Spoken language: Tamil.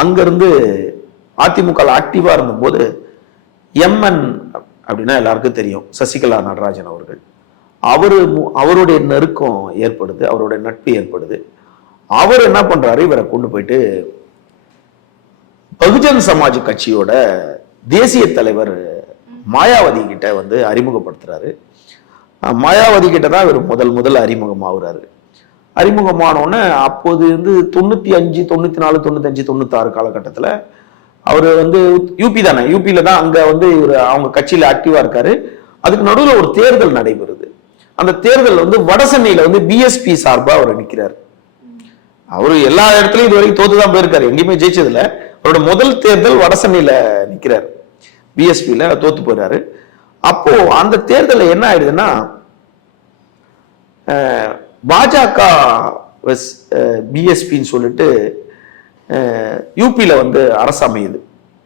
அங்கிருந்து அதிமுக ஆக்டிவா இருந்தபோது எம்என் அப்படின்னா எல்லாருக்கும் தெரியும், சசிகலா நடராஜன் அவர்கள். அவருடைய நெருக்கம் ஏற்படுது, அவருடைய நட்பு ஏற்படுது. அவர் என்ன பண்றாரு, இவரை கொண்டு போயிட்டு பகுஜன் சமாஜ் கட்சியோட தேசிய தலைவர் மாயாவதி கிட்ட வந்து அறிமுகப்படுத்துறாரு. மாயாவதி கிட்ட தான் இவர் முதல் அறிமுகம் ஆகுறாரு. அறிமுகமானோன்னு அப்போது வந்து 95, 94, 95, 96 காலகட்டத்தில் அவர் வந்து யூபி தானே, யூபியில தான் அங்க வந்து இவர் அவங்க கட்சியில ஆக்டிவா இருக்காரு. அதுக்கு நடுவில் ஒரு தேர்தல் நடைபெறுது. அந்த தேர்தல் வந்து வடசென்னையில வந்து பிஎஸ்பி சார்பா அவர் நிற்கிறார். அவரு எல்லா இடத்துலயும் இது வரைக்கும் தோத்துதான் போயிருக்காரு, எங்கேயுமே ஜெயிச்சதுல. அவரோட முதல் தேர்தல் வடசென்னையில நிற்கிறார், பிஎஸ்பியில தோத்து போயிறாரு. அப்போ அந்த தேர்தலில் என்ன ஆயிடுதுன்னா, பாஜக பிஎஸ்பின்னு சொல்லிட்டு யூபியில வந்து அரசு அமையுது.